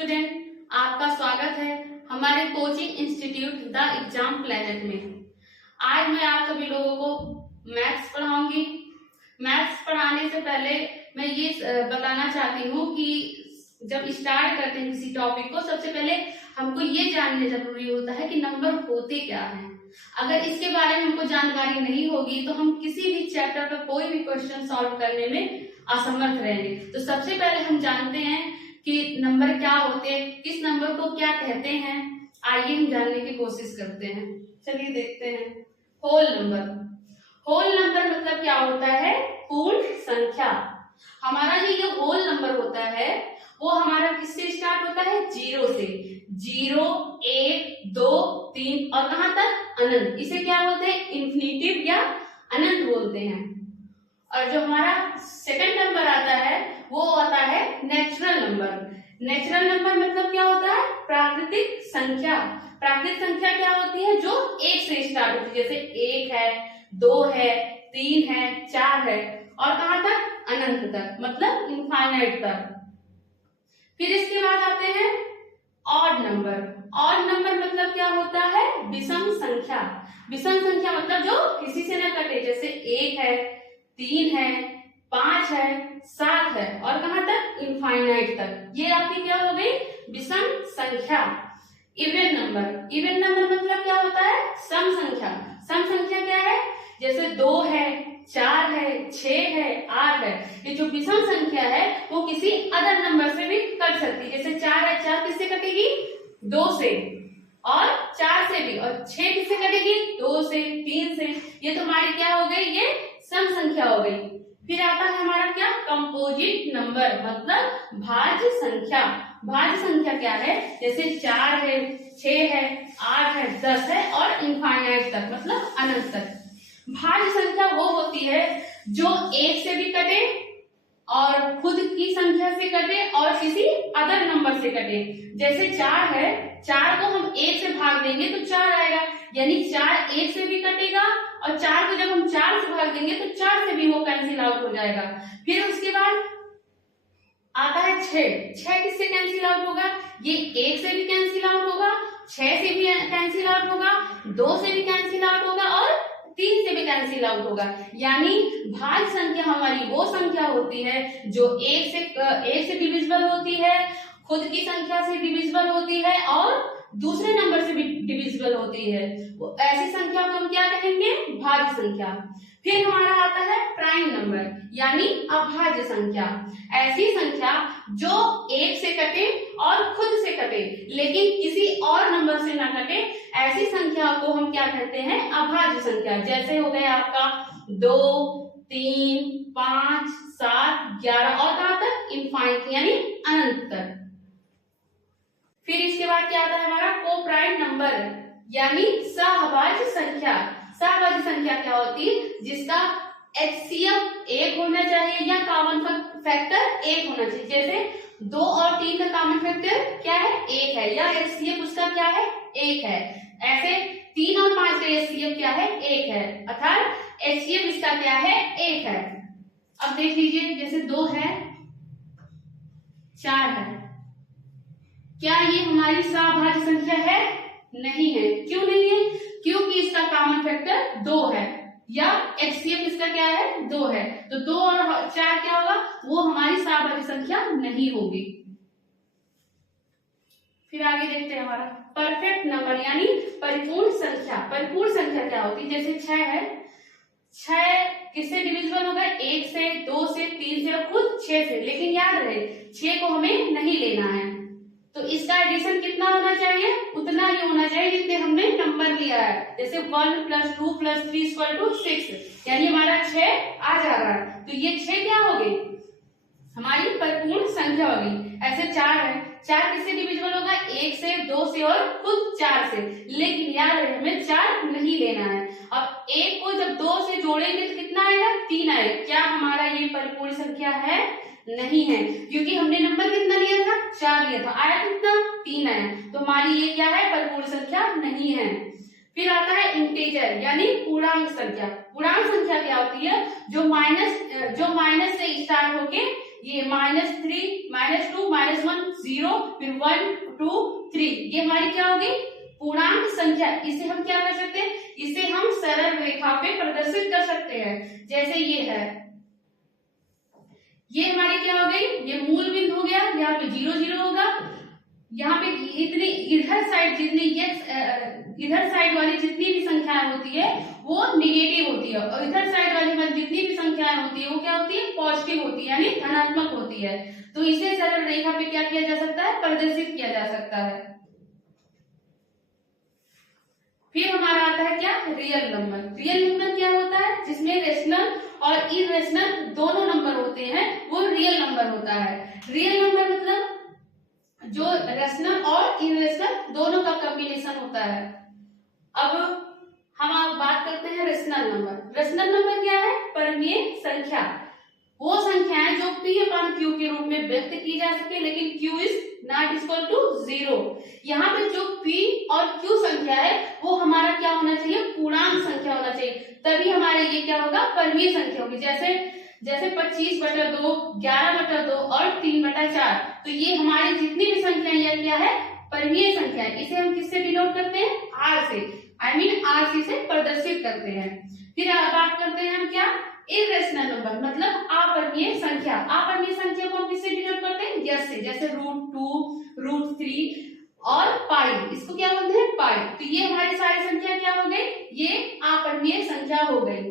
Student, आपका स्वागत है हमारे coaching institute the exam planet में। आज मैं आप सभी लोगों को मैथ्स पढ़ाऊंगी। मैथ्स पढ़ाने से पहले मैं ये बताना चाहती हूँ कि जब स्टार्ट करते हैं किसी टॉपिक को, सबसे पहले हमको ये जानने जरूरी होता है कि नंबर होते क्या हैं। अगर इसके बारे में हमको जानकारी नहीं होगी तो हम किसी भी चैप्टर पर कोई भी क्वेश्चन सॉल्व करने में असमर्थ रहेंगे। तो सबसे पहले हम जानते हैं कि नंबर क्या होते हैं, किस नंबर को क्या कहते हैं। आइए हम जानने की कोशिश करते हैं। चलिए देखते हैं। Whole number. होल नंबर मतलब क्या होता है? पूर्ण संख्या। हमारा ये होल नंबर होता है वो हमारा किससे स्टार्ट होता है? जीरो से। 0, 1, 2, 3 और कहां तक? अनंत। इसे क्या बोलते हैं? इन्फिनिटिव या अनंत बोलते हैं। और जो हमारा सेकंड नंबर आता है वो आता है नेचुरल नंबर। नेचुरल नंबर मतलब क्या होता है? प्राकृतिक संख्या। प्राकृतिक संख्या क्या होती है? जो 1 से स्टार्ट होती है, जैसे 1 है, 2 है, 3 है, 4 है और कहां तक? अनंत तक, मतलब इनफाइनाइट तक। फिर इसके बाद आते हैं ऑड नंबर। ऑड नंबर मतलब क्या होता है? विषम संख्या। विषम संख्या मतलब जो किसी से न कटे, जैसे 1 है, 3 है, 5 है, 7 है और कहां तक? इनफाइनाइट तक। ये आपकी क्या हो गई? विषम संख्या। Even number. इवन नंबर मतलब क्या होता है? सम संख्या। सम संख्या क्या है? जैसे 2 है, 4 है, 6 है, 8 है। ये जो विषम संख्या है वो किसी अदर नंबर से भी कट सकती है। जैसे 4 है, 4 किससे कटेगी? 2 से। और 4 से भी। और 6 किससे कटेगी? 2 से, 3 से। ये तो हमारी क्या हो गई? ये सम संख्या हो गई। फिर आता है हमारा क्या? कंपोजिट नंबर मतलब भाज्य संख्या। भाज्य संख्या क्या है? जैसे 4 है, 6 है, 8 है, 10 है और इनफाइनाइट तक, मतलब अनंत तक। भाज्य संख्या वो होती है जो 1 से भी कटे और खुद की संख्या से कटे और किसी अदर नंबर से कटे। जैसे 4 है, 4 को हम 1 से भाग देंगे तो 4 आएगा, यानी 4 1 से भी कटेगा और 4 को जब हम 4 से भाग देंगे तो 4 से भी वो कैंसिल आउट हो जाएगा। फिर उसके बाद आता है 6। 6 किससे कैंसिल आउट होगा? ये 1 से भी कैंसिल आउट होगा, 6 से भी कैंसिल आउट होगा, 2 से भी कैंसिल आउट होगा और 3 से भी कैंसिल आउट होगा। यानी भाज्य संख्या हमारी वो संख्या होती है जो 1 से डिविजिबल होती है, खुद की संख्या से डिविजिबल होती है और दूसरे नंबर से भी डिविजिबल होती है। वो ऐसी संख्या को हम क्या कहेंगे? भाज्य संख्या। फिर हमारा आता है प्राइम नंबर यानी अभाज्य संख्या। ऐसी संख्या जो 1 से कटे और खुद से कटे लेकिन किसी और नंबर से ना कटे, ऐसी संख्या को हम क्या कहते हैं? अभाज्य संख्या। जैसे हो गए आपका 2, 3, 5, 7, 11 और कहां तक? इनफाइनाइट यानी अनंत तक। फिर इसके बाद क्या आता है हमारा? कोप्राइम नंबर यानी सहभाज्य संख्या। सहभाज्य संख्या क्या होती है? जिसका एचसीएफ 1 होना चाहिए या कॉमन फैक्टर 1 होना चाहिए। जैसे 2 और 3 का कॉमन फैक्टर क्या है? 1 है, या एचसीएफ उसका क्या है? 1 है। ऐसे 3 और 5 का एचसीएफ क्या है? 1 है, अर्थात एचसीएफ इसका क्या है? 1 है। अब देख लीजिए, जैसे 2 है, 4 है, क्या ये हमारी सहभाज्य संख्या है? नहीं है। क्यों नहीं है? क्योंकि इसका कॉमन फैक्टर 2 है या एचसीएफ इसका क्या है? 2 है। तो 2 और 4 क्या होगा? वो हमारी सहभाज्य संख्या नहीं होगी। फिर आगे देखते हैं हमारा परफेक्ट नंबर यानी परिपूर्ण संख्या। परिपूर्ण संख्या क्या होती है? जैसे 6 है, 6 किससे डिविजिबल होगा? 1 से, 2 से, 3 से और खुद 6 से। लेकिन याद रहे 6 को हमें नहीं लेना है, तो इसका एडिशन कितना होना चाहिए? उतना ही होना चाहिए जितने हमने नंबर लिया है। जैसे 1 + 2 + 3 = 6, यानी हमारा 6 आ जा रहा है। तो ये 6 क्या हो गई? हमारी परिपूर्ण संख्या हो गई। ऐसे 4 है, 4 किससे डिविजिबल होगा? 1 से, 2 से और खुद 4 से। लेकिन याद रहे हमें 4 नहीं लेना है। अब 1 को जब 2 से जोड़ेंगे तो कितना आएगा? 3 आएगा। क्या हमारा ये परिपूर्ण संख्या है? नहीं है, क्योंकि हमने नंबर कितना लिया था? 4 लिया था। आया कितना? 3 आया। तो हमारी ये क्या है? परिपूर्ण संख्या नहीं है। फिर आता है इंटीजर यानी पूर्णांक संख्या। पूर्णांक संख्या क्या होती है? जो माइनस से स्टार्ट होके ये -3, -2, -1, 0, फिर 1 2 3, ये हमारी क्या होगी पूर्णांक संख्या। इसे हम क्या कर सकते हैं, इसे हम सरल रेखा पे प्रदर्शित कर सकते हैं। जैसे ये है, ये हमारी क्या हो गई, ये मूल बिंदु हो गया, यहाँ पे 0 0 होगा, यहाँ पे इतनी इधर साइड जितनी इधर साइड वाली जितनी भी संख्याएं होती है वो निगेटिव होती है, और इधर साइड वाली जितनी भी संख्याएं होती है वो क्या होती है पॉजिटिव होती है, यानी धनात्मक होती है। तो इसे सरल रेखा पे क्या किया जा सकता है, प्रदर्शित किया जा सकता है। फिर हमारा आता है क्या, रियल नंबर। रियल नंबर क्या होता है, जिसमें रेशनल और इरेशनल दोनों नंबर होते हैं, वो रियल नंबर होता है। रियल नंबर मतलब जो रेशनल और इरेशनल दोनों का कॉम्बिनेशन होता है। अब हम बात करते हैं रेशनल नंबर। रेशनल नंबर क्या है, परिमेय संख्या, वो संख्याएं जो p अपॉन q के रूप में व्यक्त की जा सके, लेकिन q is not equal to 0। यहाँ पे जो p और q संख्या है वो हमारा क्या होना चाहिए, पूर्णांक संख्या होना चाहिए, तभी हमारे ये क्या होगा, परिमेय संख्या होगी। जैसे 25/2, 11/2 और 3/4, तो ये हमारी जितनी भी संख्या ये क्या है, परिमेय संख्या है। इसे हम किससे डिनोट करते हैं, r से, RC से प्रदर्शित करते हैं। फिर बात करते हैं हम क्या, इरेशनल नंबर मतलब अपरिमेय संख्या। अपरिमेय संख्या को हम किससे डिनोट करते हैं, यस से, जैसे √2, √3 और पाई, इसको क्या बोलते हैं, पाई। तो ये हमारी सारी संख्या क्या हो गई, ये अपरिमेय संख्या हो गई।